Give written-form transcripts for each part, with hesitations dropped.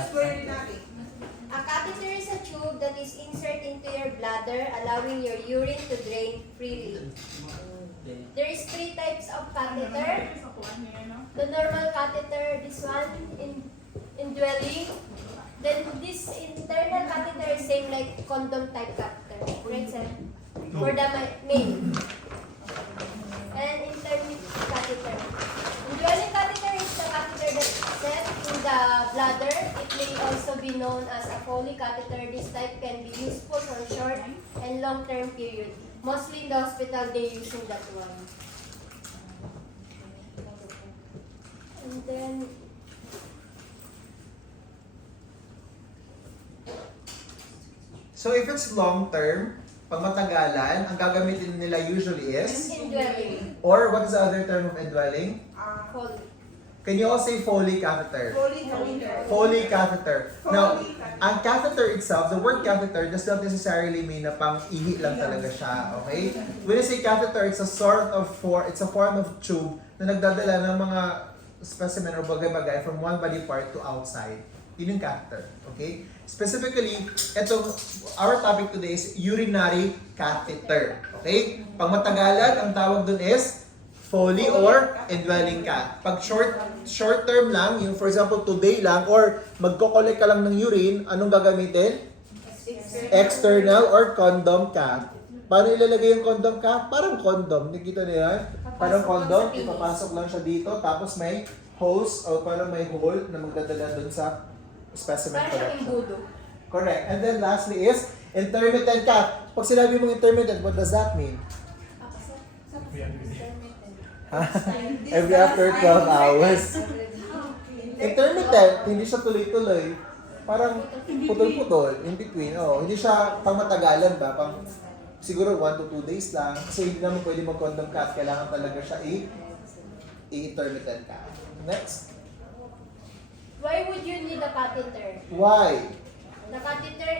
use for urinary? A catheter is a tube that is inserted into your bladder, allowing your urine to drain freely. There is 3 types of catheter. The normal catheter, this one, indwelling. Then this internal catheter is same like condom type catheter. Right, sir? For the male. And intermittent catheter. Indwelling catheter is the catheter that is set in the bladder. It may also be known as a Foley catheter. This type can be useful for short and long-term period. Mostly in the hospital, they using that one. And then, So if it's long term, pag matagalan, ang gagamitin nila usually is, indwelling. or what is the other term of indwelling? Foley. Can you all say Foley catheter? Foley catheter. Foley catheter. Now, Foley catheter. ang catheter itself, the word catheter does not necessarily mean na pang ihi lang talaga siya, okay? When you say catheter, it's a form of tube na nagdadala ng mga specimen or bagay-bagay from one body part to outside. Yun yung catheter, okay? Specifically, our topic today is urinary catheter, okay? Pag matagalan, ang tawag dun is Foley or indwelling cath. Pag short term lang, yung for example today lang or magko-collect ka lang ng urine, anong gagamitin? External or condom cath. Paano ilalagay yung condom cath? Parang condom. Nakita niyo yan? Parang condom, ipapasok lang siya dito, tapos may hose o parang may hole na magdadala dun sa specimen Parang collection. imbudo. Correct. And then lastly is intermittent cath. Pag sinabi mong intermittent, what does that mean? Every after 12 hours. Intermittent, hindi siya tuloy-tuloy. Parang putol-putol, in between. Oh, hindi siya pang matagalan ba? Pang siguro 1 to 2 days lang. Kasi hindi naman pwede mag-condom cath. Kailangan talaga siya i-intermittent cath. Next. Why would you need a catheter? Why? The catheter,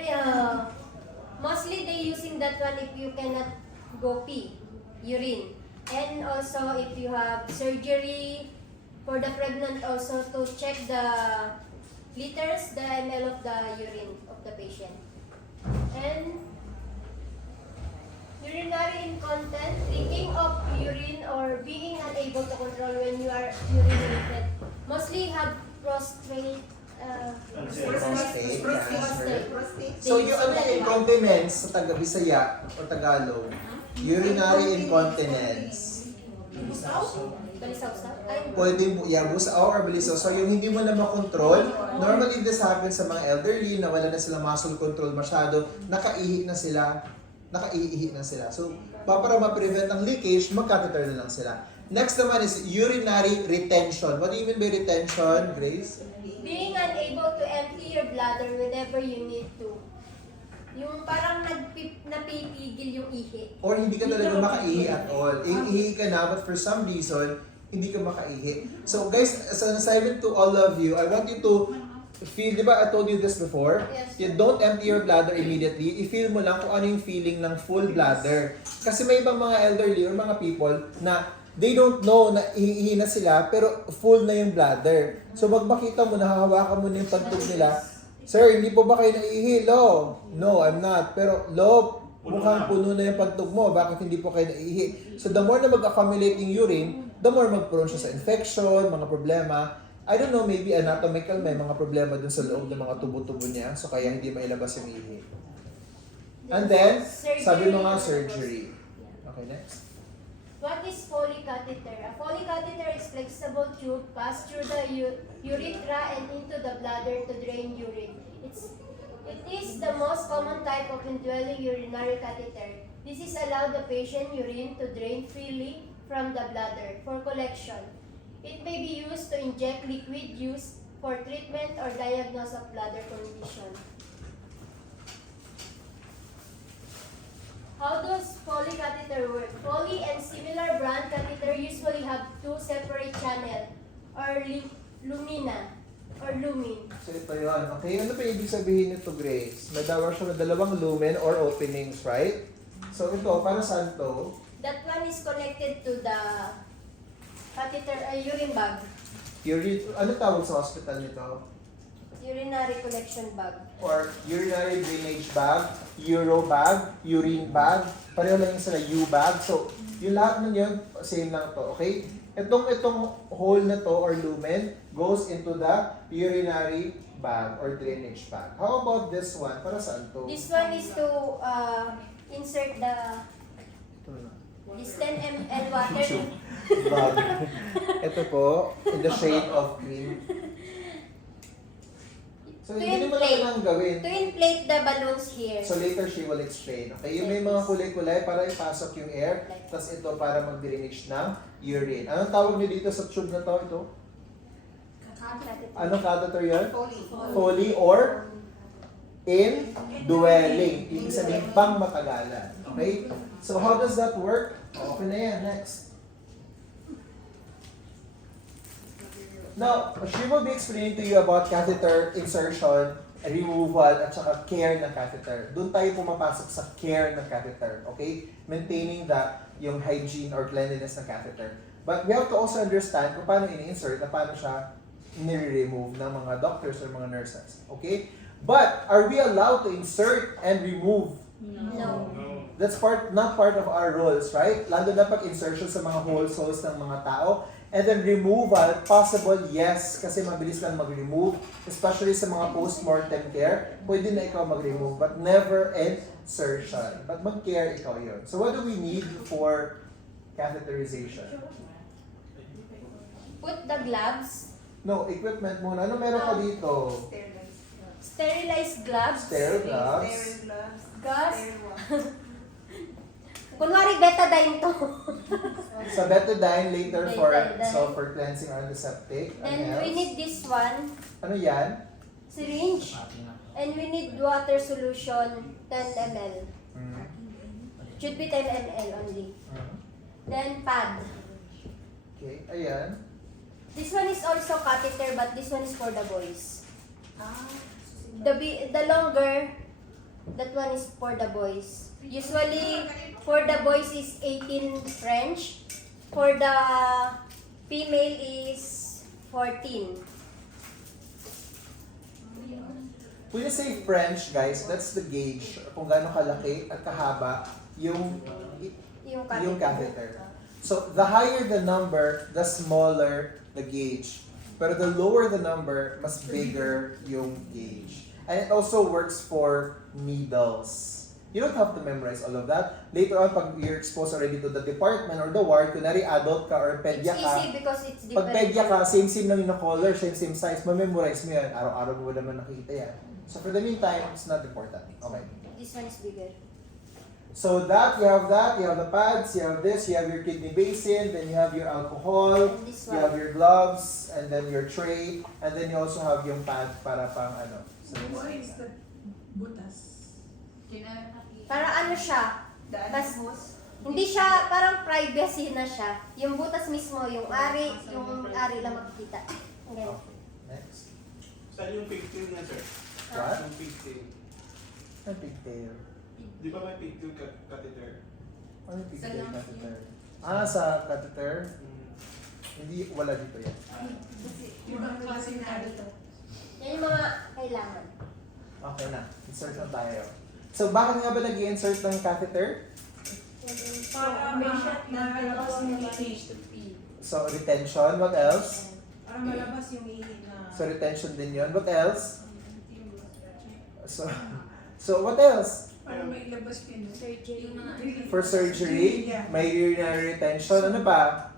mostly they using that one if you cannot go pee, urine. And also if you have surgery, for the pregnant also to check the liters, the ml of the urine of the patient. And urinary incontinence, leaking of urine or being unable to control when you are urinated. Mostly have prostate. So yung ano yung incontinence sa Taga-Bisaya o Tagalog, urinary incontinence. Balisaw-saw? Ay, Pwede mo iabos or balisaw. So yung hindi mo na makontrol, normally this happens sa mga elderly na wala na sila muscle control masyado, nakaihi na sila. So para ma-prevent ang leakage, mag-catheter na lang sila. Next naman is urinary retention. What do you mean by retention, Grace? being unable to empty your bladder whenever you need to. Yung parang napipigil yung ihi. Or hindi ka talaga makaihi at all. Ihi ka na, but for some reason, hindi ka makaihi. So guys, as an assignment to all of you, I want you to feel, di ba I told you this before? Yes. You don't empty your bladder immediately. I-feel mo lang kung ano yung feeling ng full bladder. Kasi may ibang mga elderly or mga people na they don't know na ihi na sila, pero full na yung bladder. So magmakita mo, nahahawakan mo na yung pagtog nila. Sir, hindi po ba kayo naiihi? Lo, no, I'm not. Pero, Lo, mukhang puno na yung pagtog mo. Bakit hindi po kayo naiihi? So, the more na mag-accumulate yung urine, the more mag-prone siya sa infection, mga problema. I don't know, maybe anatomical, may mga problema dun sa loob ng mga tubo-tubo niya. So, kaya hindi mailabas yung ihi. And then, sabi mo nga, surgery. Okay, next. What is Foley catheter? A Foley catheter is flexible tube passed through the urethra and into the bladder to drain urine. It is the most common type of indwelling urinary catheter. This is allow the patient urine to drain freely from the bladder for collection. It may be used to inject liquid used for treatment or diagnosis of bladder condition. How does Foley catheter work? Foley and similar brand catheter usually have two separate channel or lumina or lumen. So, ito yun. Okay, ano pa ibig sabihin nito, Grace? May dawar siya na dalawang lumen or openings, right? So, ito, para saan to? That one is connected to the catheter, urine bag. Ano tawag sa hospital nito? Urinary collection bag. or urinary drainage bag, Euro bag, urine bag, pareho lang yung sila U bag. So, yung lahat nun yun, same lang to, okay? Itong hole na to or lumen goes into the urinary bag or drainage bag. How about this one? Para saan to? This one is to insert the Ito na. this 10 ml water. Bag. Ito po, in the shade of green. So, To hindi mo inflate. lang gawin. To inflate the balloons here. So later she will explain. Okay, yung may mga kulay-kulay para ipasok yung air, tapos ito para mag-drainage ng urine. Anong tawag niyo dito sa tube na to? Ito? Anong catheter yan? Foley or indwelling. Ibig sabihin pang matagalan. Okay? So how does that work? Okay na yan. Next. Now, she will be explaining to you about catheter insertion, removal, at saka care ng catheter. Doon tayo pumapasok sa care ng catheter, okay? Maintaining yung hygiene or cleanliness ng catheter. But we have to also understand kung paano ini-insert, na paano siya nire-remove ng mga doctors or mga nurses, okay? But, are we allowed to insert and remove? No. That's not part of our roles, right? Lalo na pag insertion sa mga holes ng mga tao. And then removal, possible, yes, kasi mabilis lang mag-remove, especially sa mga post-mortem care, pwede na ikaw mag-remove, but never insertion. But mag-care ikaw yun. So what do we need for catheterization? Put the gloves, No, equipment muna. Ano meron ka dito? sterilized gloves, Sterile gloves. gas. Kunwari betadine to. Sa betadine later for Betadine. for cleansing or antiseptic. Ano Then else? we need this one, Ano yan? syringe. And we need water solution, 10 ml. Mm. Should be 10 ml only. Mm. Then pad. Okay, ayan. This one is also catheter, but this one is for the boys. The longer, that one is for the boys. Usually, for the boys is 18 French. For the female is 14. When you say French, guys, that's the gauge kung gaano kalaki at kahaba yung Yung catheter. So, the higher the number, the smaller the gauge. Pero the lower the number, mas bigger yung gauge. And it also works for needles. You don't have to memorize all of that. Later on, pag you're exposed already to the department or the ward, kunwari adult ka or It's pedya ka, easy because it's pag different. pedya ka, same lang yung color, same size, mamemorize mo yan. Araw-araw mo naman nakikita yan. So for the meantime, it's not important. Okay. This one is bigger. So you have the pads, you have this, you have your kidney basin, then you have your alcohol, And this you have one. your gloves, and then your tray, and then you also have yung pad para pang ano. So, What is the butas? Para ano siya? Hindi siya, parang privacy na siya. Yung butas mismo, yung ari lang makikita. Okay. okay. Next. Saan yung pigtail niya, sir? What? Yung pigtail. Ano pigtail? Di ba may pigtail catheter? Ano yung pigtail catheter? Ah, sa catheter? Hindi, wala dito yan. Ibang klase na ito. Yan yung mga kailangan. Okay na, insert na tayo. So bakit nga ba nag-i-insert ng catheter? Para malabas yung ihi. So retention, what else? Para malabas yung ihi na. So retention din yun. What else? So what else? Para may labas yun. For surgery, may urinary retention. Ano pa?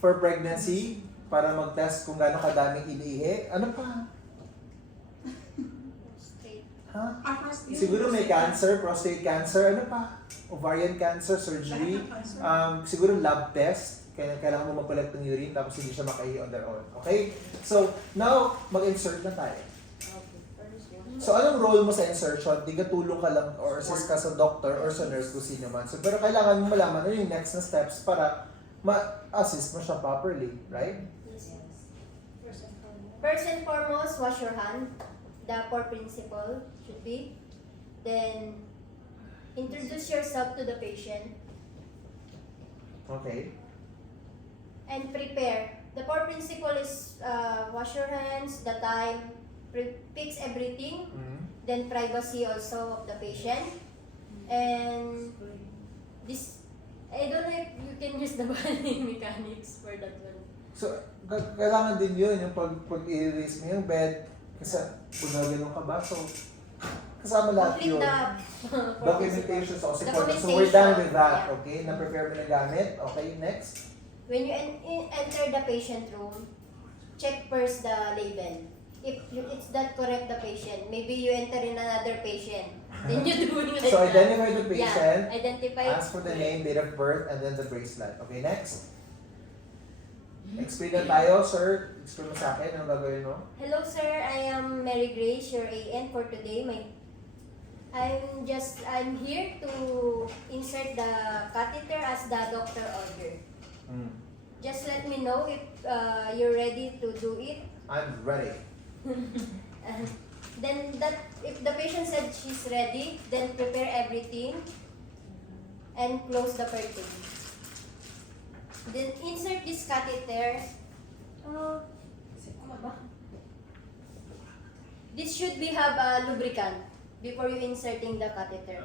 For pregnancy, para mag-test kung gaano kadaming iniihi. Ano pa? Ha? Siguro may cancer, prostate cancer. Ano pa? Ovarian cancer, surgery. Siguro lab test. Kailangan mo mag-collect ng urine tapos hindi siya makahi on their own. Okay? So, now, mag-insert na tayo. So, anong role mo sa insertion? Di ka tulong ka lang or assist ka sa doctor or sa nurse kung sino man. So, pero kailangan mo malaman ano yung next na steps para ma-assist mo siya properly. Right? First and foremost, wash your hand. The four principle should be. Then, introduce yourself to the patient Okay. and prepare. The four principle is wash your hands, the time, fix everything, Mm. then privacy also of the patient. And this, I don't know if you can use the body mechanics for that one. So, kailangan din yun, yung pag-i-raise mo yung bed, kasi kung gano'n ka ba, so, kasama lahat Complete yun. the Documentation sa support. So, we're Documentation, done with that, yeah. okay? Na-prepare mo na gamit. Okay, next. When you enter the patient room, check first the label. If it's not correct the patient, maybe you enter in another patient. Then you doing like So, that. identify the patient, Yeah, identify. ask for the name, date of birth, and then the bracelet. Okay, next. Explain na tayo, sir. Explain mo sa akin, ano gagawin mo? Hello sir, I am Mary Grace, your AN for today. I'm here to insert the catheter as the doctor ordered. Hmm. Just let me know if you're ready to do it. I'm ready. Then if the patient said she's ready, then prepare everything and close the curtain. Then insert this catheter. This should be have a lubricant before you inserting the catheter.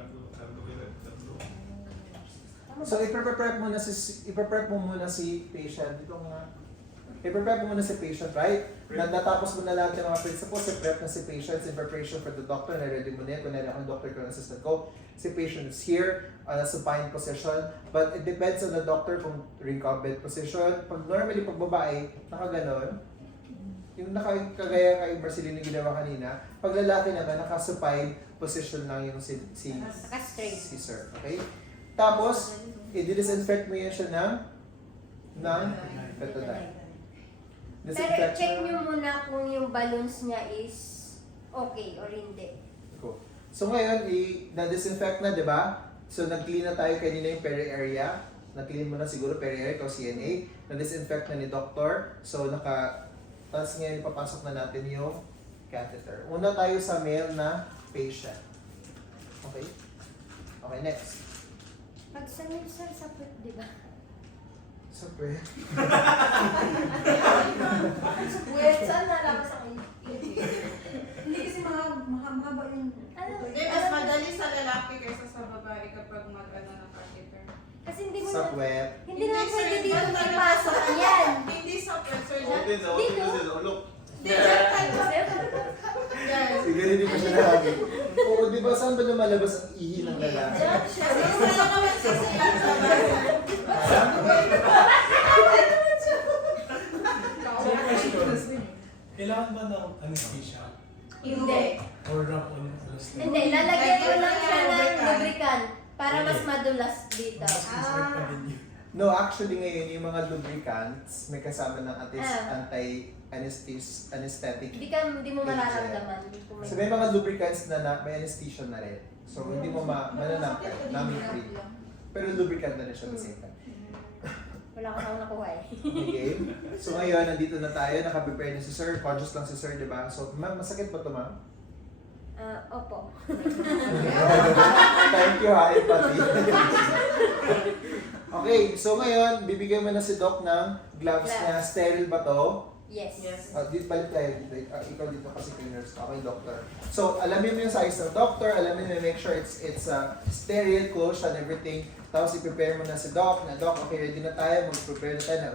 So, ipaprep mo muna si patient. Dito nga. I-prepare mo muna si patient, right? Natapos mo na lahat ng mga principles, i-prep na si patient in preparation for the doctor, na-ready mo na yan. Kunwari akong doctor ko, assistant ko. Si patient is here, on a supine position. But it depends on the doctor kung recumbent position. Pag normally, pag babae, nakaganon. Yung nakagaya kay Marceline yung ginawa kanina. Pag lalaki naman, naka-supine position lang yung si Naka-straight. sir. Okay? Tapos, i-disinfect mo yan siya ng Betadine. Pero check nyo muna kung yung balloons niya is okay or hindi. Cool. So ngayon, na-disinfect na, di ba? So nag-clean na tayo kanina yung peri area. Na-clean mo na siguro peri area, ikaw CNA. Na-disinfect na ni doctor. So tapos ngayon ipapasok na natin yung catheter. Una tayo sa male na patient. Okay? Okay, next. Pag sa sir, sa put, di ba? So, pre. Weird, saan nalaman sa akin? Hindi kasi mahaba yung... Ano? Hindi, mas madali sa lalaki kaysa sa babae kapag mag-ano ng catheter. Kasi hindi mo Sa na... web. Hindi naman sir, pwede dito basta ipasok. nasa- Ayan. Hindi sa surgeon. Open sa Dito? open sa look. Hindi, dyan Yan. Siguro hindi ko siya nahagi. Oo, di ba saan ba lumalabas ang ihi ng lalaki? Kasi wala naman sa Kailangan ba ng anesthesia? Hindi. Or wrap on anesthesia? Hindi, lalagyan ko lang siya ng lubricant para mas madulas dito. Insert pa din yun. No, actually ngayon yung mga lubricants may kasama ng anesthetic. Hindi mo mararamdaman. So may mga lubricants na may anesthesia na rin. So hindi mo mananakit, namin free. Pero lubricant na rin siya at the same time. Wala ko na nakuha eh. Okay? So ngayon, nandito na tayo, nakaprepare na si Sir, conscious lang si Sir, di ba? So ma'am, masakit ba ito ma'am? Opo. Thank you ha, empathy. Okay, so ngayon, bibigyan mo na si Doc ng gloves niya. Sterile ba to? Yes. Balik tayo dito. Ikaw dito kasi kay nurse. Okay, doctor. So, alamin mo yung size ng doctor. Alamin mo, make sure it's sterile, closed, and everything. Tapos, i-prepare mo na si Doc. Na, Doc, okay, ready na tayo. Mag-prepare na tayo.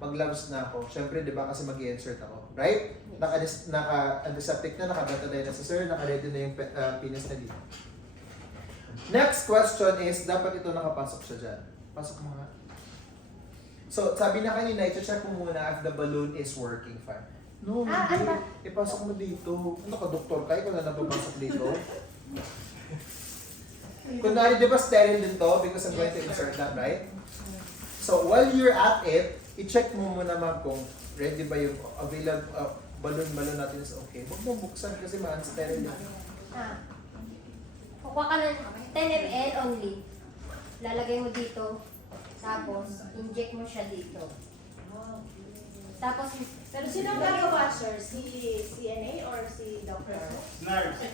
Mag-gloves na ako. Siyempre, di ba, kasi mag-insert ako. Right? Naka-antiseptic na, naka-betadine na si sir. Naka-ready na yung penis na dito. Next question is, dapat ito nakapasok siya dyan. Pasok mo nga. So, sabi na kanina, i-check mo muna if the balloon is working fine. No, hindi. Ipasok mo dito. Ano ka, doktor ka? Ikaw na napapasok dito. Kunwari, di ba sterile din to? Because I'm going to insert that, right? So, while you're at it, i-check mo muna ma'am kung ready ba yung available balloon natin is okay. Huwag mo buksan kasi ma-unsterile yun. Kukuha ka ng 10 ml only. Lalagay mo dito. Tapos, inject mo siya dito. Tapos, Pero sino ang gagawa, sir? Si CNA or si doctor? Nurse.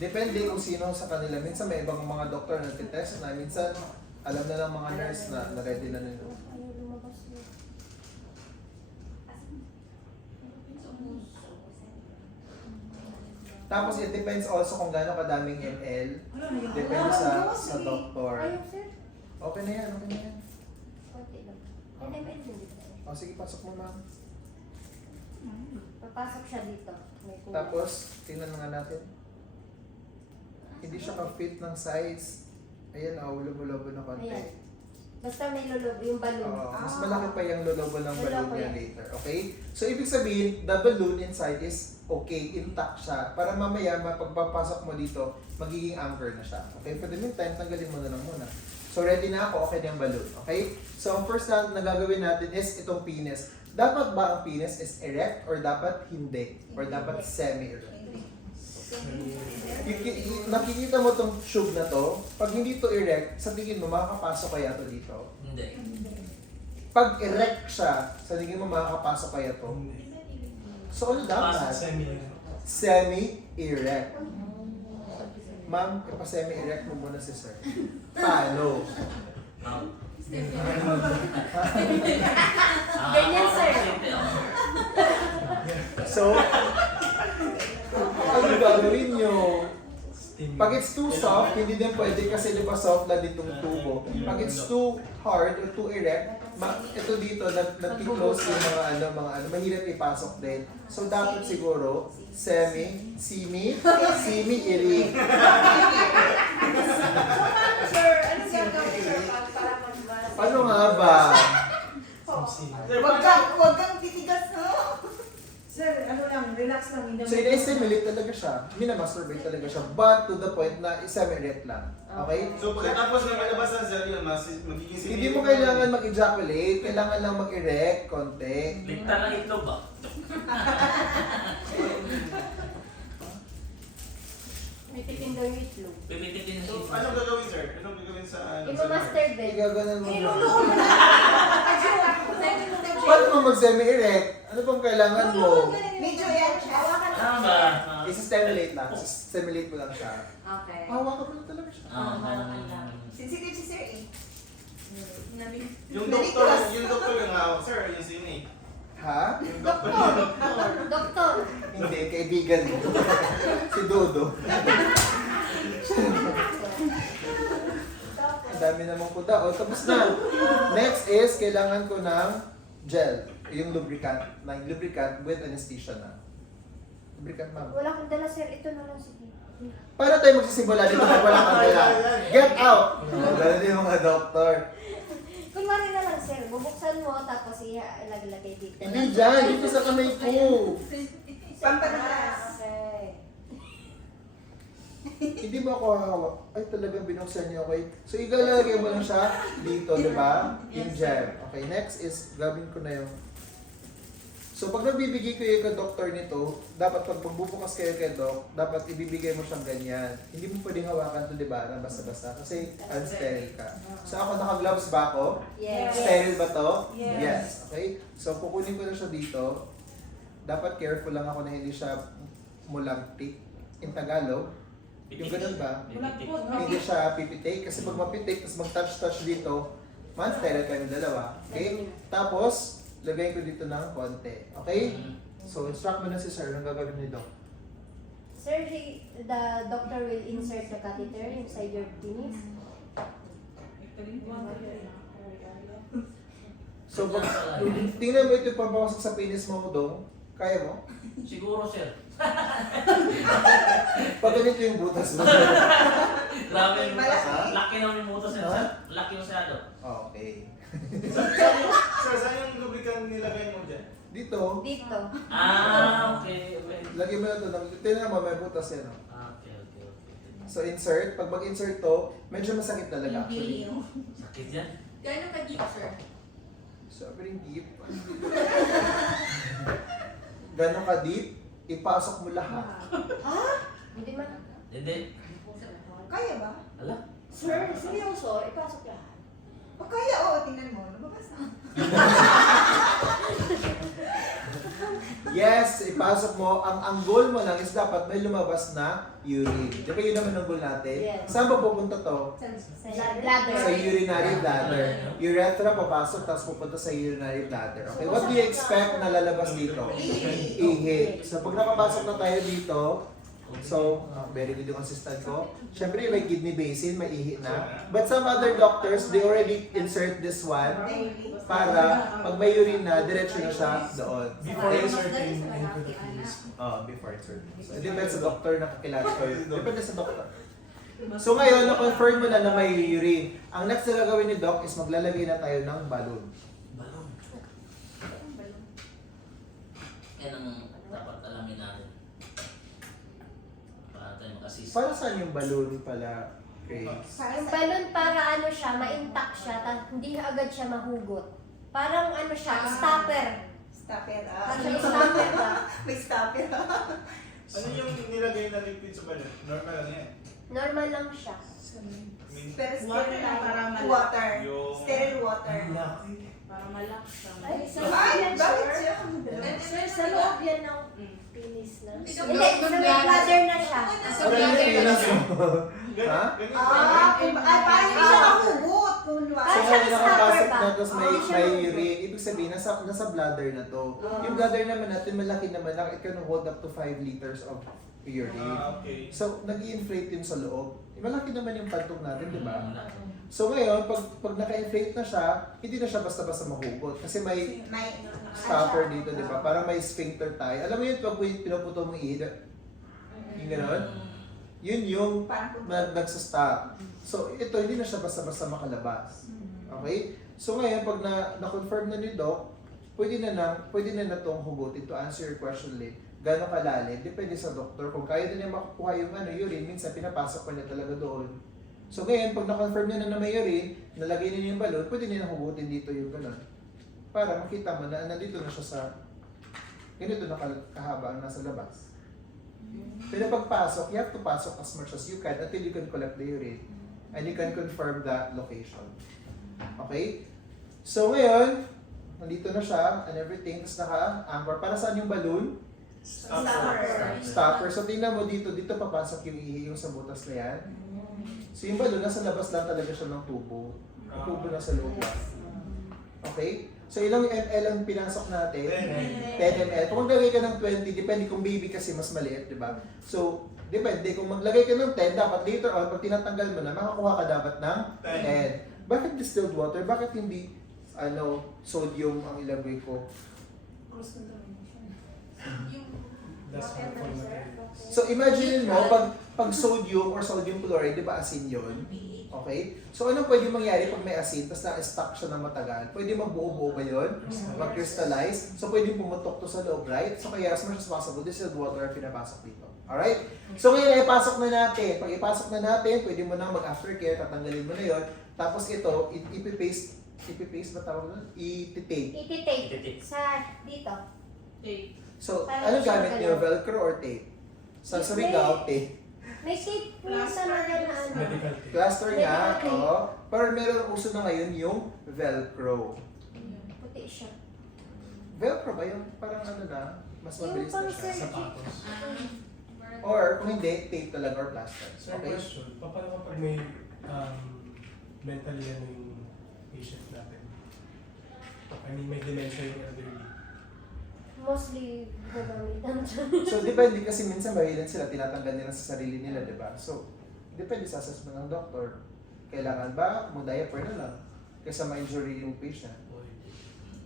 Depende kung sino sa kanila. Minsan may ibang mga doktor na titest na minsan alam na lang mga nurse na ready na nila. ayaw lumabas yun. Tapos it depends also kung gaano kadaming ml. Depende sa doktor. Ayaw, sir. Okay na yan, okay na yan. Konti lang. NMN din dito. O sige, pasok mo ma'am. Papasok siya dito. May kuha. Tapos, tingnan nga natin. Hindi siya ka-fit ng size. Ayan, lubo-lobo na konti. Ayan. Basta may lulub, yung balloon. Oo, mas malaki pa yung lolobo ng balloon Lolobo niya yan. later. Okay? So, ibig sabihin, the balloon inside is okay, intact siya. Para mamaya, pagpapasok mo dito, magiging anchor na siya. Okay? For the meantime, tanggalin mo na lang muna. So, ready na ako. Okay na yung balloon. Okay? So, ang first na gagawin natin is itong penis. Dapat ba ang penis is erect or dapat hindi? Or dapat semi-erect? Nakikita mo tong tube na to, pag hindi to erect, sa tingin mo makakapasok kaya to dito? Hindi. Pag erect siya, sa tingin mo makakapasok kaya to? Hindi. So ano dapat? Semi. Semi-erect. Ma'am, ipa-semi-erect mo muna si sir. Paano? Ganyan, sir. So, ano gagawin nyo? Steam. Pag it's too soft, hindi din pwede kasi di ba soft lang ditong tubo. Pag it's too hard or too erect, ito dito, nag-close yung mga mahirap ipasok din. So dapat siguro, semi-erect. Sir, ano gagawin sir para mas Paano nga ba? Semi. Sir, paano- Huwag kang titigas, no? Sir, ano lang, relax lang. So ina-stimulate talaga siya. Mina-masturbate talaga siya. But to the point na semi-erect lang. Okay? So pagkatapos na malabas ang cell yun, magiging Hindi mo kailangan mag-ejaculate, kailangan lang mag-erect, konti. Ligtan lang ito ba? May tikim daw yung itlog. Pipitikin So, siya. anong gagawin sir? Anong gagawin sa Imo-master bed. Igaganan mo lang. Medyo Paano mo mag-semi-erect? Ano bang kailangan mo? yan siya. Tama ba? I-stimulate lang. Stimulate mo lang siya. Okay. Hawakan mo lang talaga siya. Sensitive si Sir eh. Yung doktor yung hawak, sir, yung sini. Ha? Yung doktor. Doktor. Hindi, kaibigan mo. Si Dodo. Ang dami namang kuda. O, tapos na. Next is, kailangan ko ng gel. Yung lubricant. Ng lubricant with anesthesia na. Lubricant, ma'am. Wala kang dala, sir. Ito na lang, sige. Paano tayo magsisimula dito pag walang kandila? Get out! Ganun din yung mga doktor. Kunwari na lang, sir. Bubuksan mo, tapos ilagay dito. Hindi dyan, dito sa kamay ko. Pampanalas. Okay. Hindi mo ako hawak. Ay, talagang binuksan niyo, okay? So, ilalagay mo lang siya dito, di ba? Yung gel. Okay, next is, gawin ko na yung... So, pag nagbibigay ko yung doktor nito, dapat pag magbubukas kayo kay doc, dapat ibibigay mo siyang ganyan. Hindi mo pwedeng hawakan to, di ba? Na basta-basta. Kasi unsterile ka. So, ako naka-gloves ba ako? Yes. Sterile ba to? Yes. Okay? So, kukunin ko na siya dito. Dapat careful lang ako na hindi siya mulagtik. In Tagalog, yung ganun ba? Hindi siya pipitik. Kasi pag mapitik, tapos mag-touch-touch dito, man-sterile kayo ng dalawa. Okay? Tapos, lagay ko dito ng konti. Okay? So, instruct mo na si sir. Anong gagawin ni doc? Sir, the doctor will insert the catheter inside your penis. So, pag tingnan mo ito yung papawasok sa penis mo, dong. Kaya mo? Siguro, sir. Pag ganito yung butas mo. Grabe yung butas. Ha? Laki naman yung butas niya, sir. Laki masyado. Okay. Sir, saan yung lubricant nilagay mo dyan? Dito, Dito. Okay. lagyan mo na ito. Tingnan mo, may butas yan. Oh. Okay. So, insert. Pag mag-insert to, medyo masakit talaga actually. Sakit yan. Gano'n ka deep, sir? Sobrang deep. Ganon ka deep, ipasok mo lahat. Hindi man. Hindi. Kaya ba? Ala. Sir, seryoso, ipasok lahat. O kaya, oo, tingnan mo. Lumabas na. Yes, ipasok mo. Ang goal mo lang is dapat may lumabas na urine. Di ba yun naman ang goal natin? Yes. Saan ba pupunta to? Sa bladder. Sa urinary bladder. Urethra papasok, tapos pupunta sa urinary bladder. Okay, what do you expect na lalabas dito? Ihi. So pag nakapasok na tayo dito, So, very good yung assistant ko. Siyempre, may kidney basin, may ihi na. But some other doctors, they already insert this one para pag may urine na, diretso na siya doon. Before Okay? inserting into the penis. Before it's surgery. So, it depends sa doctor na kakilala ko. Depende sa doctor. So ngayon, na-confirm mo na na may urine. Ang next na gagawin ni Doc is maglalagay na tayo ng balloon. Balon. Yan ang dapat alamin natin. Para tayo mag-assist. Para saan yung balloon pala, Grace? Yung balloon para ano siya, ma-intact siya, hindi agad siya mahugot. Parang ano siya, stopper. Stopper. May stopper ba? May stopper. Ano yung nilagay na liquid sa balon? Normal lang yan. Normal lang siya. Pero Water sterile lang, para lang. malaki. Water. Yung- Sterile water. Ang laki. Para malak siya. Ay, bakit siya? Sir, sa loob yan ng penis na. Hindi, sa may bladder na siya. Sa Pilipinas mo. Ha? Parang hindi siya mahugot. Kunwari. So Parang ngayon siyang nakapasok stopper ba? na, tapos may, Oo, siya may mahugot. urine. Ibig sabihin, nasa bladder na to. Yung bladder naman natin, malaki naman lang. It can hold up to 5 liters of urine. Okay. So, nag-i-inflate yun sa loob. Malaki naman yung pantog natin, di ba? Malaki. So ngayon, pag naka-inflate na siya, hindi na siya basta-basta mahugot. Kasi may May stopper dito, di ba? Parang may sphincter tayo. Alam mo yun, pag pinuputol mo ihid, yung gano'n, yun yung parang nagsastop. So ito, hindi na siya basta-basta makalabas. Okay? So ngayon, pag na-confirm na ni Doc, pwede na itong hugutin to answer your question late. Gano'ng kalalim? Depende sa doktor. Kung kaya din niya makukuha yung urine, minsan pinapasok pa niya talaga doon. So ngayon, pag na-confirm niya na may urine, nalagay niya yung balon, pwede niya hugutin dito yung gano'n. Para makita mo na nandito na siya sa ganito na kahaba ang nasa labas. Pero pagpasok, you have to pasok as much as you can until you can collect the urine and you can confirm that location. Okay? So ngayon, nandito na siya and everything, tapos naka-anchor. Para saan yung balloon? Stopper. So tingnan mo dito papasok yung ihi yung sa butas na yan. So yung balon, nasa labas lang talaga siya ng tubo. Yung tubo nasa loob lang. Okay? So ilang ml ang pinasok natin? 10 ml. Kung maglagay ka ng 20, depende kung baby kasi mas maliit, di ba? So, depende. Kung maglagay ka ng 10, dapat later on, pag tinatanggal mo na, makakuha ka dapat ng 10. Bakit distilled water? Bakit hindi sodium ang ilagay ko? That's harmful material. So imagine mo, pag sodium or sodium chloride, di ba asin yun? Okay? So ano pwede mangyari pag may asin, tapos na-stuck siya ng matagal? Pwede magbuo-buo ba yun? Mag-crystallize? So pwede pumutok to sa loob, right? So kaya as much as possible, distilled water ang pinapasok dito. Alright? So ngayon, ipasok na natin. Pag ipasok na natin, pwede mo nang mag-aftercare, tatanggalin mo na yun. Tapos ito, ipipaste ba tawag nun? Ititape. Ititape. Sa dito. Tape. So, Para ano siya gamit niyo? ganun. Velcro or tape? Sa Surigao, tape. May tape po sa mga na ano. Medical tape. Plaster nga, Medical tape. oo. Pero meron uso na ngayon yung Velcro. Puti siya. Velcro ba yung parang na, mas Yung mabilis na pang siya. Sapatos. Or kung hindi, tape talaga or plaster. So, Okay? question, paano kapag may mentally yung patient natin? I mean, may dementia yung elderly. Mostly gagamitan siya. So, depende kasi minsan mahilan sila, tinatanggal nila sa sarili nila, di ba? So, depende sa assessment ng doktor. Kailangan ba mo diaper na lang kaysa ma-injury yung patient?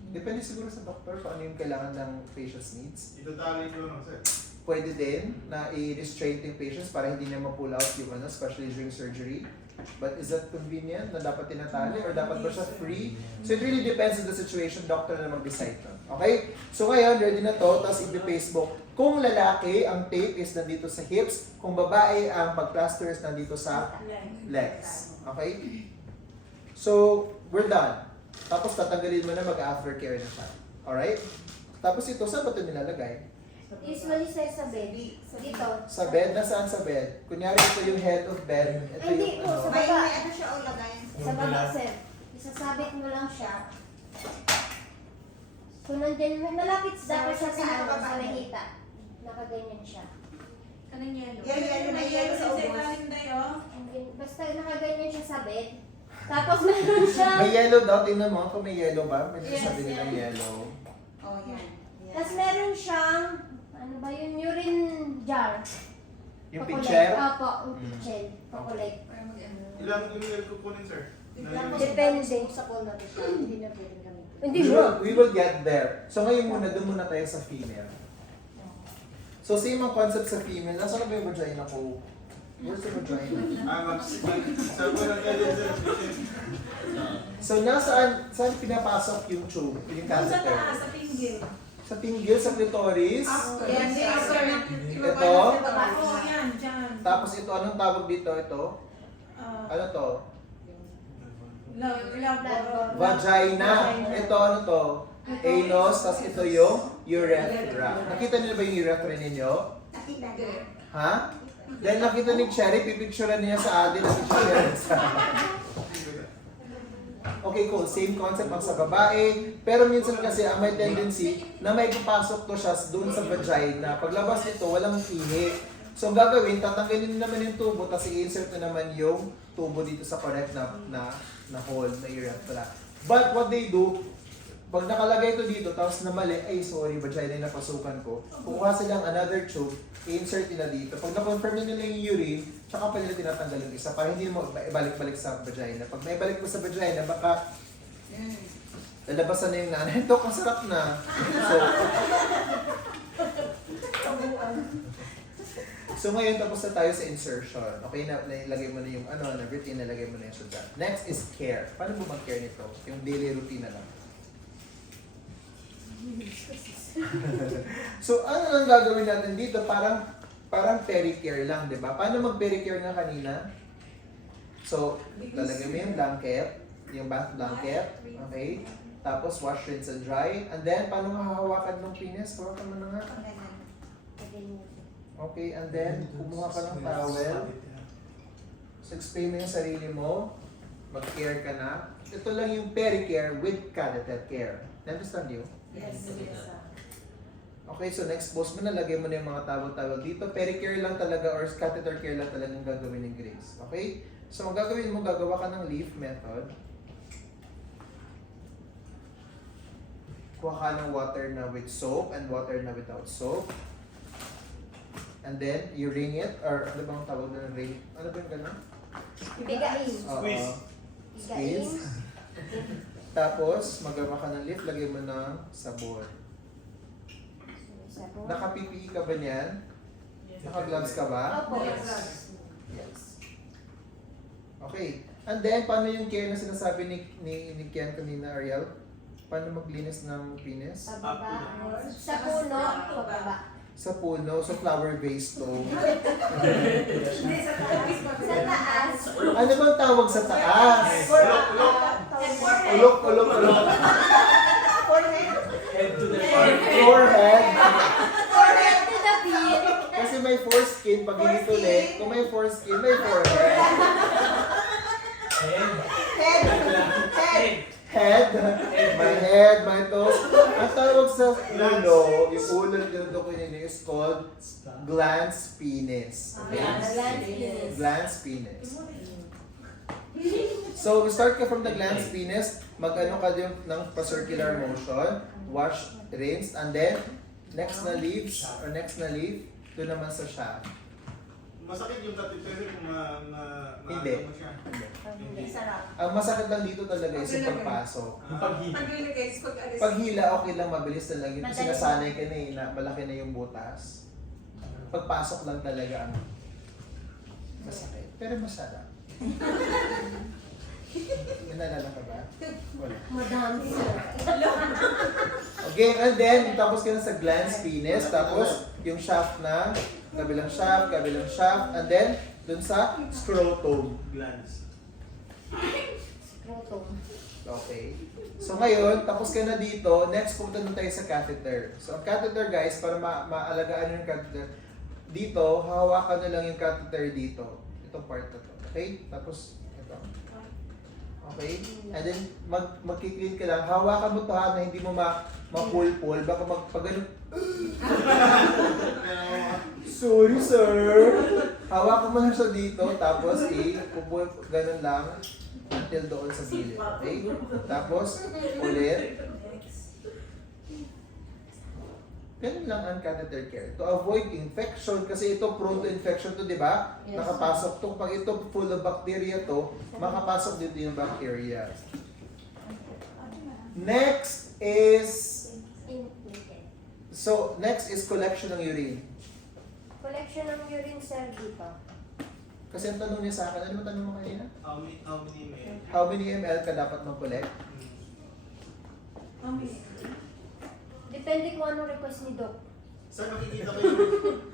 Depende siguro sa doktor kung ano yung kailangan ng patient's needs. Itatali ko lang, sir. Pwede din na i-restrain yung patients para hindi niya ma-pull out yung especially during surgery. But is that convenient na dapat tinatali or dapat ba siya free? So it really depends on the situation, doctor na mag-decide to. Okay? So ngayon, ready na to, tapos i-paste mo. Kung lalaki, ang tape is nandito sa hips. Kung babae, ang pag-plaster is nandito sa legs. Okay? So, we're done. Tapos tatanggalin mo na mag-aftercare na siya. Alright? Tapos ito, saan ba ito nilalagay? Usually sa bed. Dito. Sa bed? Nasaan sa bed? Kunyari ito yung head of bed. Ito Ay, hindi yung po, sa May baba. ano siya o lagayan. Sa baba, sir. Isasabit mo lang siya. So, nandyan, malapit dapat siya sa ano, sa nakita. Nakaganyan siya. Kanang yellow. Yellow na yellow sa ubos. And then, basta nakaganyan siya sa bed. Tapos meron siya. May yellow daw. Tingnan mo kung may yellow ba? May Yes, sabi nilang yellow. Oh, yan. Tapos meron siyang, ano ba yun, urine jar. Yung Pakulay. pitcher? Opo, yung pitcher. Pakulay. Ilang email kukunin, sir? Depende. Sa call natin siya, hindi na pwedeng gamitin. Hindi We mo. will get there. So ngayon muna, doon muna tayo sa female. So same ang concept sa female. Nasaan na ba yung vagina ko? Where's the vagina? Sir po lang kayo, sir. So saan pinapasok yung tube? Yung Sa catheter? taas, sa pinggil. Sa pinggil, sa clitoris. Yes, sir. Ito. Oo, yan, dyan. Tapos ito, anong tawag dito? Ito? Ah, Ano to? love, Vagina. Ito, ano to? Anus. Tapos ito yung urethra. Nakita niyo ba yung urethra ninyo? Ha? Dahil nakita ni Cherry, pipicturean niya sa atin at pipicturean sa Okay, cool. Same concept ang sa babae. Pero minsan kasi ang may tendency na may papasok to siya doon sa vagina. Paglabas nito, walang ihi. So ang gagawin, tatanggalin naman yung tubo, tapos i-insert na naman yung tubo dito sa correct na hole, na urethra. But what they do, pag nakalagay ito dito, tapos na mali, ay sorry, vagina yung napasukan ko. Kukuha silang another tube, i-insert nila dito. Pag na-confirm nila yung urine, tsaka pa nila tinatanggal yung isa para hindi mo ibalik-balik sa vagina. Pag may balik mo sa vagina, baka lalabasan na yung nanay. Ito, kasarap na. So ngayon, tapos na tayo sa insertion. Okay, nilagay mo na yung everything, nilagay mo na yung sugat. Next is care. Paano mo mag-care nito? Yung daily routine na lang. So ano lang gagawin natin dito? Parang pericare lang, di ba? Paano mag-pericare na kanina? So, lalagay mo yung blanket, yung bath blanket, okay? Tapos wash, rinse, and dry. And then, paano mahahawakan ng penis? Hawakan mo na nga. Okay, and then, kumuha ka ng towel. So, explain mo yung sarili mo. Mag-care ka na. Ito lang yung pericare with catheter care. Understand you? Yes, yes. Okay, so na-expose mo na, lagay mo na yung mga tawag-tawag dito. Pericare lang talaga or catheter care lang talaga yung gagawin ng Grace. Okay? So, ang gagawin mo, gagawa ka ng leaf method. Kuha ka ng water na with soap and water na without soap. And then, you ring it, or ano bang tawag na ring? Ano ba yung gano'n? Bigain. Squeeze. Bigain. Tapos, magawa ka ng leaf, lagay mo ng sabon. Sabon. Naka-PPE ka ba niyan? Naka-gloves ka ba? Opo. Yes. Okay. And then, paano yung care na sinasabi ni Kian kanina, Ariel? Paano maglinis ng penis? Sa baba. Sa puno. Sa baba. Sa puno, so flower vase to. Sa taas. Ano bang tawag sa taas? Ulok. Ulok. Head to the Forehead. Forehead to the beat. Kasi may foreskin, pag hindi tuloy, kung may foreskin, may forehead. Head. My head, my toes. Ang tawag sa ulo, yung ulo na tinutukoy niya is called glans penis. Okay? Glans penis. So, we start ka from the glans penis, mag-ano ka din ng pa-circular motion, wash, rinse, and then, next na leaf, doon naman sa shaft. Masakit yung catheter kung Hindi. mo siya. Hindi sarap. Ang masakit lang dito talaga is yung pagpasok. Yung paghihit. Pagliligay, pag-alis. Paghila, okay lang, mabilis na lang. Yung sinasanay ka na eh, na malaki na yung butas. Pagpasok lang talaga ang masakit. Pero masarap. May naalala ka ba? Wala. Madami sir. Okay, and then, tapos ka na sa glans penis, tapos yung shaft na, kabilang shaft, and then, dun sa scrotum. Glands. Scrotum. Okay. So ngayon, tapos ka na dito, next punta na tayo sa catheter. So ang catheter guys, para maalagaan yung catheter, dito, hawakan na lang yung catheter dito. Itong part na to. Okay? Tapos, ito. Okay? And then, magki-clean ka lang. Hawakan mo to ha, na hindi mo ma-pull-pull. Baka pag-ganun. Sorry, sir. Hawakan mo lang siya dito, tapos i-pull, ganun lang until doon sa gilid. Okay? Tapos, ulit. Ganun lang ang catheter care. To avoid infection, kasi ito prone to infection to, di ba? Yes. Nakapasok to. Pag ito full of bacteria to, makapasok dito yung bacteria. Next is, next is collection ng urine. Collection ng urine cell dito. Kasi ang tanong niya sa akin, ano mo tanong mo kanina? How many ml? How many ml ka dapat mag-collect? Depende kung anong request ni Doc. Sir, makikita ko yung...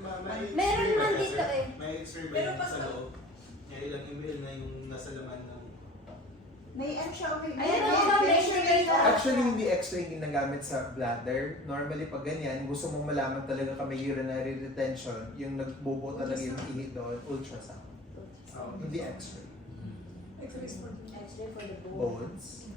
Meron man dito eh. May x-ray ba Pero yung pas- sa loob? Yung ilang ml na yung nasa laman ng... May ano siya, okay. Ayan, may x-ray. Actually, hindi extra yung ginagamit sa bladder. Normally, pag ganyan, gusto mong malaman talaga kung may urinary retention, yung nagbubo talaga yung ihi doon, ultrasound. Hindi x-ray. X-ray for the bone. Bones.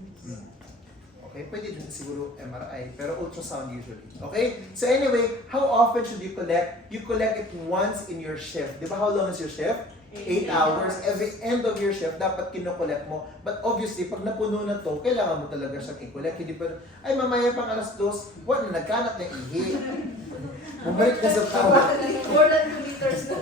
Okay, pwede din siguro MRI, pero ultrasound usually. Okay? So anyway, how often should you collect? You collect it once in your shift. Di ba how long is your shift? 8 hours. Every end of your shift, dapat kinokollect mo. But obviously, pag napuno na to, kailangan mo talaga siya i-collect. Hindi pa, ay mamaya pang alas 2, what, nagkanat na ihi. Bumalik na sa tawa. More than 2 liters na.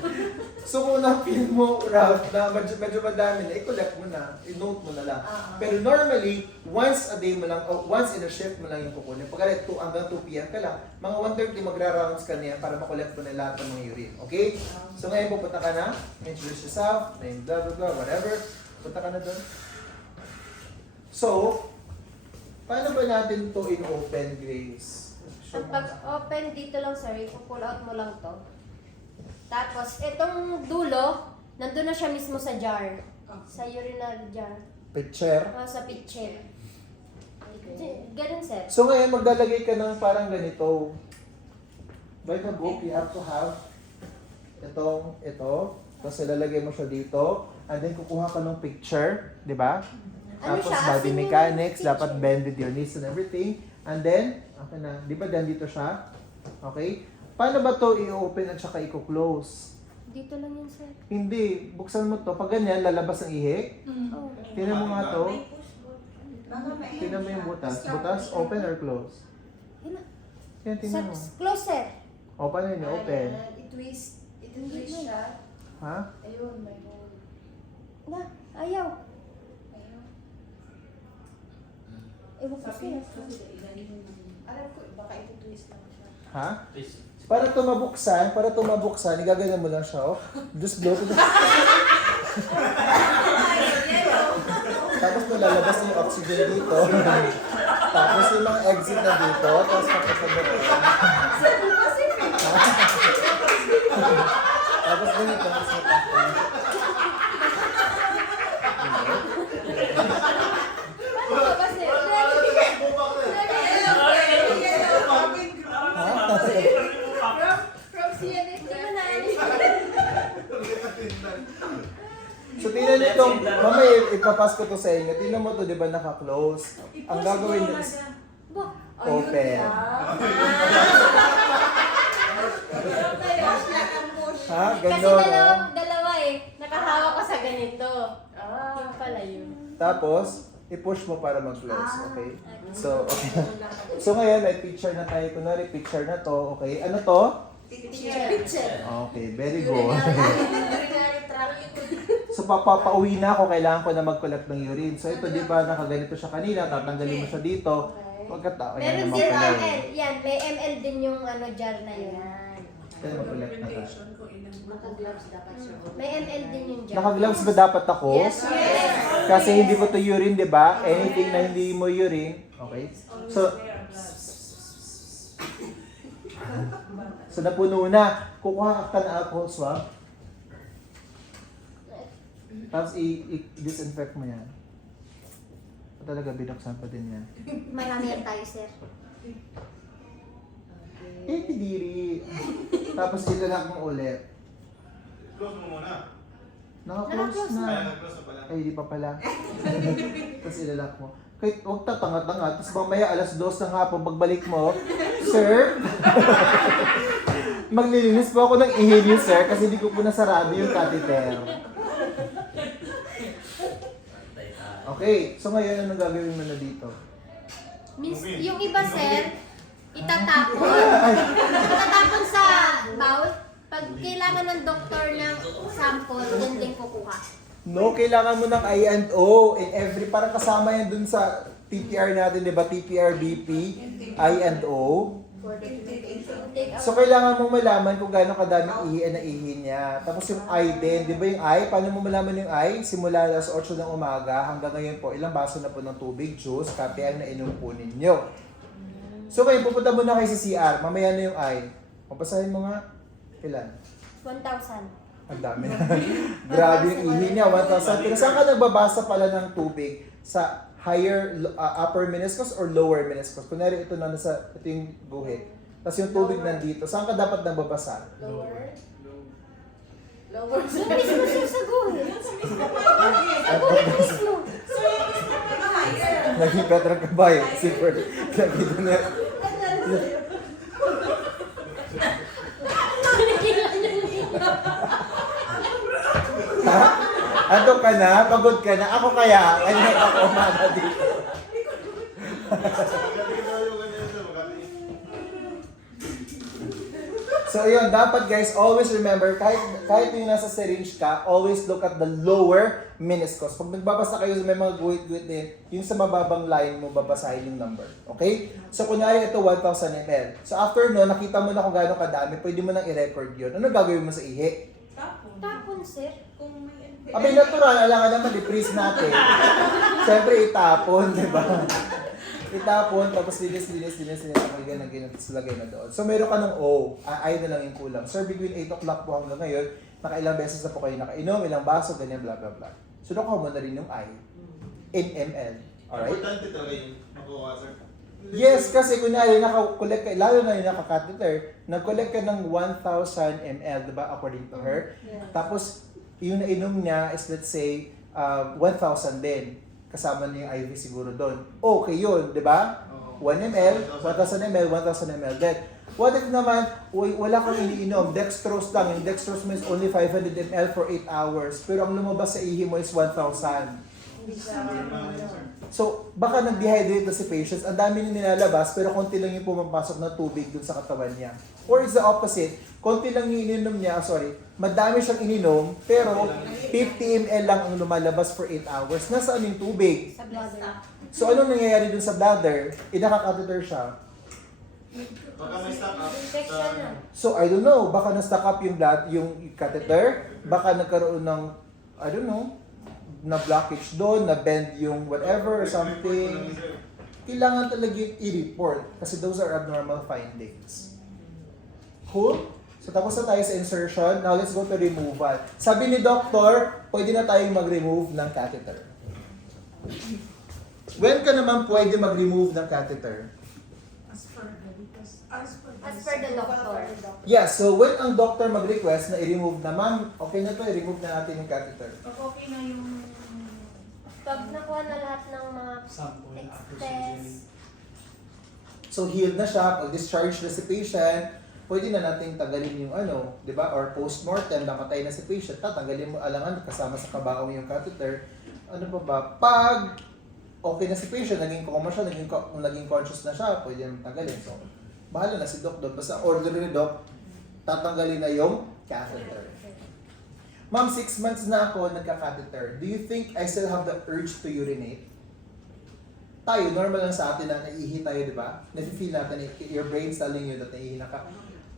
So kung na-feel mo, Ralph, na medyo madami na, i-collect mo na, i-note mo na lang. Pero normally, once a day mo lang, o once in a shift mo lang yung kukunin. Pag 2 hanggang 2 p.m. ka lang, mga 1:30 magra-rounds ka niya para makollect mo na lahat ng mga urine. Okay? So ngayon pupunta ka na, introduce yourself, name blah blah blah, whatever. Punta ka na doon. So, paano ba natin to in-open, Grace? Ang pag-open dito lang, sir, i-pull out mo lang to. Tapos, itong dulo, nandun na siya mismo sa jar. Sa urinary jar. Picture. Sa pitcher. Ganun, sir. So ngayon, maglalagay ka ng parang ganito. By the book, you have to have ito. Tapos ilalagay mo siya dito. And then kukuha ka ng picture, di ba? Ano Tapos siya? body Asin yung mechanics, picture. dapat bend with your knees and everything. And then, okay na. Di ba dito siya? Okay? Paano ba to i-open at saka i-close? Dito lang yun, sir. Hindi. Buksan mo to. Pag ganyan, lalabas ang ihi. Oh. Tingnan mo nga to. Baka may Tingnan mo yung butas. Butas, open or close? Yan na. Yan, tingnan mo. Close, sir. O, paano yun? Open. I-twist. I-twist siya. Ha? Ayun, may hole. Na, ayaw. Ayun. Ewan ko, Sabi sir. niya, alam ko, baka i-twist lang siya. Ha? Please. Para tumabuksan, igagano mo lang siya, oh. Just blow to the... Tapos lalabas na yung oxygen dito. Tapos yung mga exit na dito, tapos papasagot. Tapos ganito, tapos matapos. Ano ba, sir? From CNN, di ba na? So tingnan nyo itong, mamaya ipapas ko to sa inyo. Tingnan mo to, di ba naka-close? Ang gagawin nyo is Ba? open. Ha? Kasi Gano'n. dalawa eh. Nakahawak ko sa ganito. Yung pala yun. Tapos, i-push mo para mag-close, okay? So, okay. So ngayon, may picture na tayo. Kunwari, picture na to, okay? Ano to? Picture. Okay, very good. Urinary tract. So, papauwi na ako, kailangan ko na mag-collect ng urine. So, ito, di ba, nakaganito siya kanina, tatanggalin mo siya dito. Pagkatao, yan Meron naman din pala ML. yun. Yan, may ML din yung ano jar na yun. Kaya mag-collect na tayo. Naka-gloves dapat siya. May ML din yung jar. Naka-gloves ba dapat ako? Yes, yes. Kasi hindi ko to urine, di ba? Anything na hindi mo urine, okay? So napuno na. Kukuha ka na alcohol swab. Tapos i-disinfect mo yan. Talaga binuksan pa din yan. Marami yan tayo, sir. Eh, tidiri. Tapos ilalak mo ulit. Close mo muna. Naka-close na. Ay, nag-close na pala. Ay, di pa pala. Tapos ilalak mo. Kahit huwag tatanga-tanga. Tapos mamaya alas 2 ng hapon, pagbalik mo, Sir, maglilinis po ako ng ihi niyo, sir, kasi hindi ko po nasarado yung catheter. Okay, so ngayon anong gagawin mo na dito? Means, yung iba, sir, Itatapon sa bowl. Pag kailangan ng doktor ng sample, yan din kukuha. No, kailangan mo ng I&O in every, parang kasama yan dun sa TPR natin, di ba? TPR, BP, I&O. So, kailangan mo malaman kung gaano kadaming ihi na ihi niya. Tapos yung I din, di ba yung I? Paano mo malaman yung I? Simula alas 8 ng umaga hanggang ngayon po, ilang baso na po ng tubig, juice, kape ang nainom po ninyo. So, ngayon, pupunta muna kayo sa CR. Mamaya na yung I. Papasahin mo nga. Ilan? 1,000. Ang dami na. Grabe yung ihi niya, 1,000. Pero saan ka nagbabasa pala ng tubig? Sa higher, upper meniscus or lower meniscus? Kunwari ito na nasa, ito yung guhit. Tapos yung tubig nandito. Saan ka dapat nagbabasa? Lower. Lower. Sa mismo siya sa guhit. Sa guhit mismo. Naging Petrang Kabayo. Super. Nakita na. Ha? Ano ka na? Pagod ka na? Ako kaya? Kanya ako umaga dito. So yun, dapat guys, always remember, kahit yung nasa syringe ka, always look at the lower meniscus. Pag nagbabasa kayo, may mga guhit-guhit din, yung sa mababang line mo, babasahin yung number. Okay? So kunyari ito, 1,000 ml. So after no, nakita mo na kung gaano kadami, pwede mo nang i-record yun. Ano gagawin mo sa ihi? Tapon, sir. Kung may Abay, natural, alangan naman, i-freeze natin. Siyempre, itapon, di ba? Itapon, tapos linis, nakagyan ng ganyan, tapos lagay na doon. So, meron ka ng O, ay na lang yung kulang. Sir, between 8 o'clock po hanggang ngayon, nakailang beses na po kayo nakainom, ilang baso, ganyan, blah, blah, blah. So, nakuha mo na rin yung I in ml. Alright? Importante talaga yung makuha, sir. Yes, kasi kunyari, naka-collect ka, lalo na yung naka-catheter, nag-collect ka ng 1,000 ml, di ba, according to her. Tapos, yung nainom niya is, let's say, 1,000 din. Kasama niya yung IV siguro doon. Okay yun, di ba? 1 ml, 1,000 ml, 1,000 ml. Then, what if naman, wala kang iniinom, dextrose lang. Yung dextrose means only 500 ml for 8 hours. Pero ang lumabas sa ihi mo is 1,000. So, baka nag-dehydrate na si patient, ang dami niya nilalabas, pero konti lang yung pumapasok na tubig dun sa katawan niya. Or it's the opposite, konti lang yung ininom niya, madami siyang ininom, pero 50 ml lang ang lumalabas for 8 hours. Nasaan yung tubig? Sa bladder. So, anong nangyayari dun sa bladder? Inaka-catheter siya. Baka may stock up. Infection na. So, I don't know, baka na-stuck up yung catheter, baka nagkaroon ng, I don't know, na blockage doon, na bend yung whatever or something. Kailangan talaga yung i-report kasi those are abnormal findings. Cool? So tapos na tayo sa insertion. Now let's go to removal. Sabi ni doctor, pwede na tayong mag-remove ng catheter. When ka naman pwede mag-remove ng catheter? As per the doctor. Yeah, so when ang doctor mag-request na i-remove na, ma'am, okay na to, i-remove na natin yung catheter. Pag okay na yung Pag nakuha na lahat ng mga Sample after test, surgery. So healed na siya, pag-discharge na si patient, pwede na nating tanggalin yung di ba? Or post-mortem, namatay na si patient, tatanggalin mo alangan kasama sa kabaong yung catheter. Ano pa ba? Pag okay na si patient, naging coma siya, naging conscious na siya, pwede na tanggalin. So, bahala na si doc doon. Basta order ni doc, tatanggalin na yung catheter. Ma'am, 6 months na ako nagka-catheter. Do you think I still have the urge to urinate? Tayo, normal lang sa atin na naihi tayo, di ba? Nafe-feel natin, your brain's telling you that naihi na ka.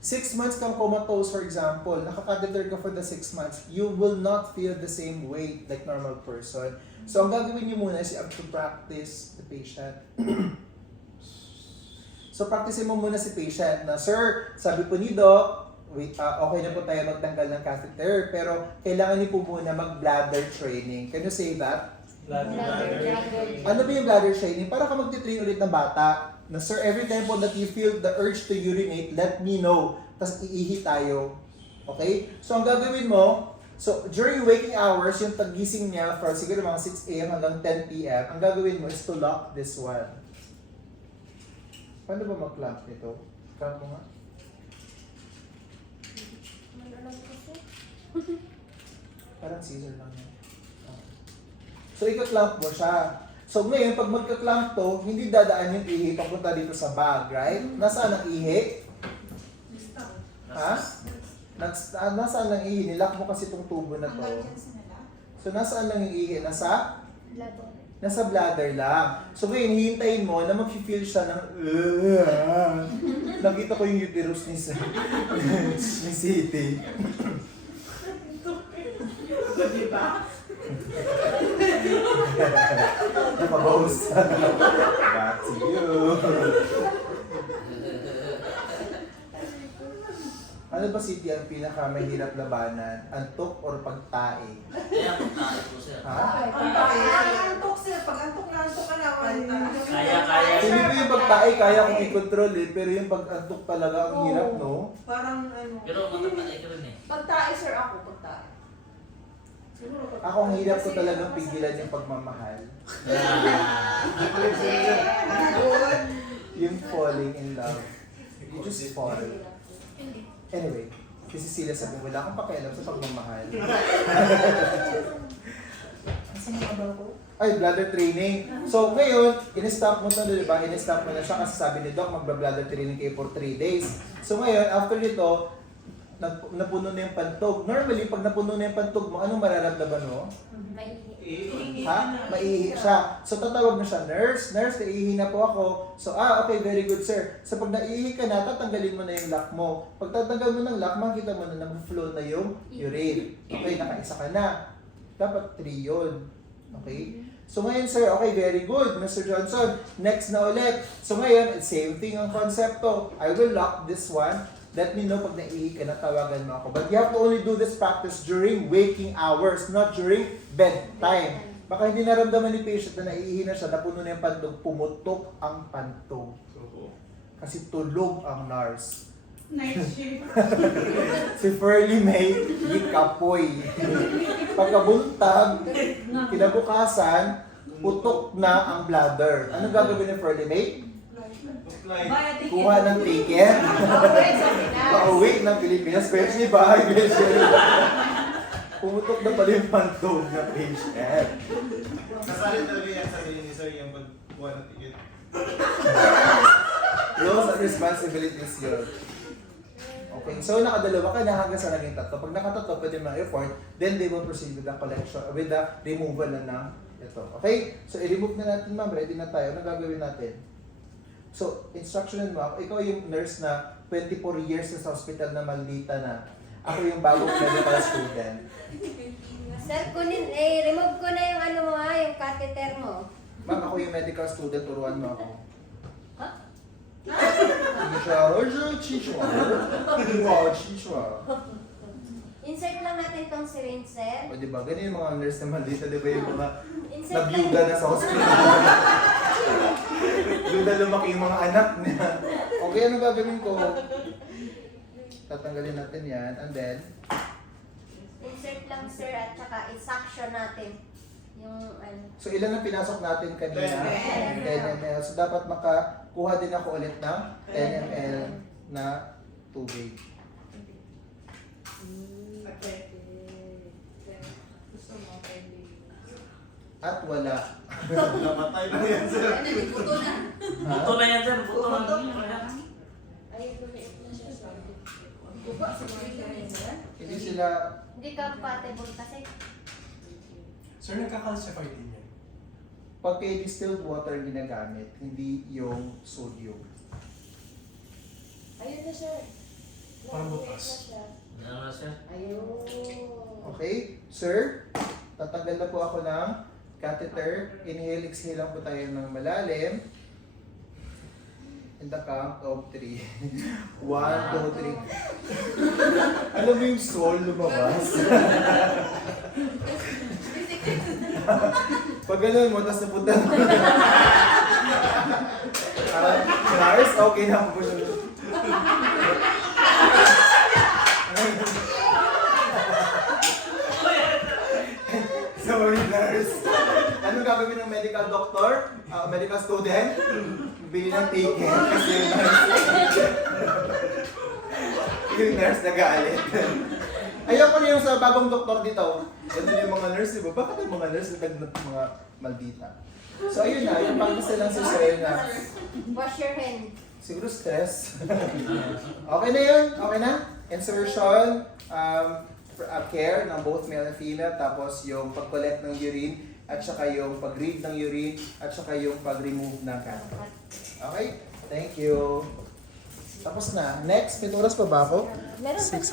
6 months kang comatose, for example, naka-catheter ka for the 6 months, you will not feel the same weight like normal person. So, ang gagawin niyo muna is you have to practice the patient. So, practicein mo muna si patient na, sir, sabi po ni Doc, okay na po tayo magtanggal ng catheter, pero kailangan niyo po muna mag-bladder training. Can you say that? bladder. Ano ba yung bladder training? Para ka magtitrain ulit ng bata. Na, sir, every time po that you feel the urge to urinate, let me know. Tapos iihi tayo. Okay? So, ang gagawin mo, so during waking hours, yung tagising niya for siguro mga 6 a.m. hanggang 10 p.m., ang gagawin mo is to lock this one. Paano ba mag-clamp nito? Clamp mo nga. Parang scissor lang yan. So, ika-clamp mo siya. So ngayon, pag magka-clamp to, hindi dadaan yung ihi papunta dito sa bag, right? Nasaan ang ihi? Ha? Nasaan ang ihi? Nilak mo kasi itong tubo na to. So nasaan lang yung ihi? Nasa bladder lang. So ngayon, hihintayin mo na mag-feel siya ng nakita ko yung uterus ni City. Diba? Napabawas. Back to you. Ano ba, City, ang pinakamahirap labanan? Antok or pagtae? Kaya puntahan po sir. Ha? Antok sir, pag antok na antok ka na. Kaya. Hindi ko yung pagtae kaya kong i-control eh, pero yung pag-antok talaga ang hirap, no? Parang ano. Pero matatay ka rin eh. Pagtae sir ako, pagtae. Ako ang hirap ko talagang pigilan yung pagmamahal. Yung falling in love. You just fall. Anyway, si Cecilia sabi, wala akong pakialam sa pagmamahal. Saan nga ba ako? Ay, bladder training. So ngayon, in-stop mo to, di ba? In-stop mo na siya kasi sabi ni Doc, magba-bladder training kayo for 3 days. So ngayon, after nito, napuno na yung pantog. Normally, pag napuno na yung pantog mo, anong mararamdaman mo? Ha? Maiihi siya. So tatawag na siya, nurse, naiihi na po ako. So okay, very good sir. So pag naiihi ka na, tatanggalin mo na yung lock mo. Pag tatanggal mo ng lock, makikita mo na nag-flow na yung urine. Okay, nakaisa ka na. Dapat 3 yun. Okay? So ngayon sir, okay, very good, Mr. Johnson. Next na ulit. So ngayon, same thing ang konsepto. I will lock this one. Let me know pag naiihi ka na, tawagan mo ako. But you have to only do this practice during waking hours, not during bedtime. Baka hindi naramdaman ni patient na naiihi na siya, napuno na yung pantog, pumutok ang pantog. Kasi tulog ang nurse. Night shift. Si Ferlie May, ikapoy. Pagkabuntag, kinabukasan, putok na ang bladder. Anong gagawin ni Ferlie May? Kuha ng ticket. Pauwi ng Pilipinas, especially bahay. Pumutok na pala yung pantog na patient. Nasali talaga yan sa ni sir yung pagkuha ng ticket. Roles and responsibilities yun. Okay, so nakadalawa ka na hanggang sa naging tatlo. Pag nakatatlo, pwede ma-effort, then they will proceed with the collection, with the removal na ng ito. Okay? So i-remove na natin, ma'am. Ready na tayo. Ano gagawin natin? So, instructionin mo ako. Ikaw yung nurse na 24 years na sa hospital na maldita na. Ako yung bagong medical student. Sir, remove ko na yung ano mo ha, yung catheter mo. Ma'am, ako yung medical student. Turuan mo ako. Insert lang natin tong syringe, sir. O diba, ganyan yung mga nurse na maldita. Diba yung mga Insert nabyuda na sa hospital. Doon na lumaki yung mga anak niya. Okay, ano gagawin ko? Tatanggalin natin yan, and then, Insert lang, sir, at saka i-suction natin. Yung ano. so ilan ang pinasok natin kanina? 10 ml. So dapat makakuha din ako ulit ng 10 ml na tubig. Gusto mo, pwede. At wala. Namatay na yan sir. Buto na yan sir. Buto na. Hindi sila, Hindi compatible kasi. Sir, nagka-calcify din yan. pag kay distilled water ginagamit, hindi yung sodium. Ayun na sir. Parang bukas. Ano na sir? Ayun. Okay, sir, tatanggal na po ako ng catheter. Inhale, exhale lang po tayo ng malalim. In the count of 3. 1, 2, 3. Alam mo yung soul lumabas? Pag ganun mo, tapos napunta mo. Nurse, okay na po siya. Sorry, nurse. Anong gagawin ng medical doctor? Medical student? Bili ng ticket kasi yung nurse. Yung nurse nag-aalit. Ayaw ko na yung sa bagong doktor dito. Ganun yung mga nurse, diba? Bakit yung mga nurse nag mga maldita? So ayun na, yung pangkasa lang si Sir na Wash your hand. siguro stress. Okay na yun? Okay na? Insertion, care ng both male and female, tapos yung pag-collect ng urine, at saka yung pag-read ng urine, at saka yung pag-remove ng catheter. Okay? Thank you. Tapos na. Next, may oras pa ba ako? Meron pa 6